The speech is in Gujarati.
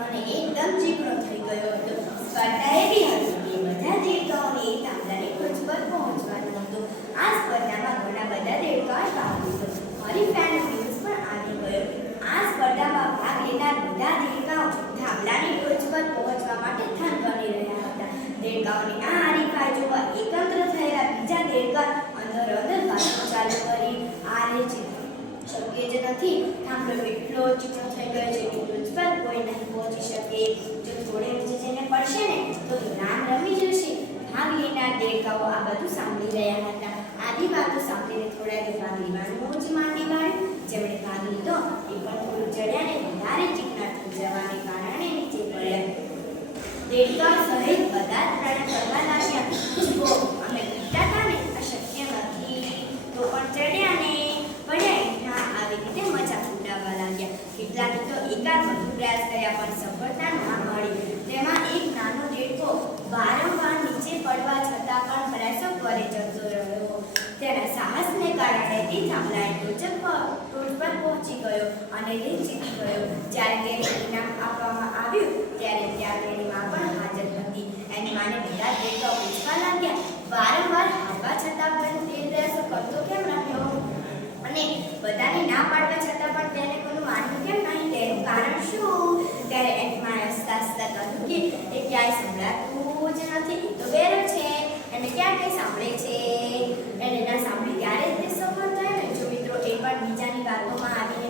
અને એકદમ ચીકણો થઈ ગયો હતો. સ્પર્ધા એવી હતી કે બધા દેડકાઓને એ તાંબલાની ટોચ પર પહોંચવાનું હતું. આ સ્પર્ધામાં ઘણા બધા દેડકાઓએ ભાગ લીધો. હરીફાઈનો દિવસ પણ આવી ગયો. આ સ્પર્ધામાં ભાગ લેનાર બધા દેડકાઓ થાંભલાની ટોચ પર પહોંચવા માટે થન ગણી રહ્યા હતા. દેડકાઓની આ હરીફાઈ જોવા એકત્ર થયેલા બીજા દેડકા અંદર વાતો ચાલુ કરી. આ રે છે શક્ય જ નથી, થાંભલો એટલો ચીકણો થઈ ગયો છે કે ટોચ પર કોઈ નહીં પહોંચી શકે. જો થોડે ઊંચે જઈને પડશે ને તો નામ રમી જશે. ભાગ લેનાર દેડકાઓ આ બધું સાંભળી રહ્યા હતા. આધી વાતો સાંભળીને થોડા ભાગ લેવાનું મોજ માંડી વાળ્યું. જેમણે ભાગ લીધો એ પણ થોડું ચડ્યા ને વધારે ચીકણા થઈ જવાને કારણે નીચે પડ્યા. દેડકા સહિત બધા જ પ્રાણી કરવા લાગ્યા. જુઓ, અમે કહેતા હતા ને અશક્ય નથી, તો પણ ચડ્યા ને પડ્યા. આવી રીતે મજા ઉડાવવા લાગ્યા. કેટલાકે તો એકાદ વધુ પ્રયાસ કર્યા પણ સફળતા ના મળી. તેમાં એક નાનો દેડકો વારંવાર નીચે પડવા છતાં પણ પ્રયાસો કરે જતો રહ્યો. તેના સાહસને કારણે તે થાંભલાની ટોચ પર પહોંચી ગયો અને તે જીતી ગયો. જ્યારે તેને ઇનામ આપવામાં આવ્યું ત્યારે ત્યાં તેની માં પણ હાજર હતી. એની માને બધા દેડકાઓ પૂછવા લાગ્યા, વારંવાર હારવા છતાં પણ તે પ્રયાસો કરતો કેમ રહ્યો અને બધાને ના પાડવા છતાં પણ તેને કોઈનું માન્યું કેમ નહીં, તેનું કારણ શું? ત્યારે એની માએ હસતા હસતા કહ્યું કે એ ક્યાંય સંભળાતું જ નથી, એ તો બેરો છે, એને ક્યાં કંઈ સાંભળે છે. એને ના સાંભળી ત્યારે જ તે સફળ થયો ને. જો મિત્રો, એ પણ બીજાની વાતોમાં આવી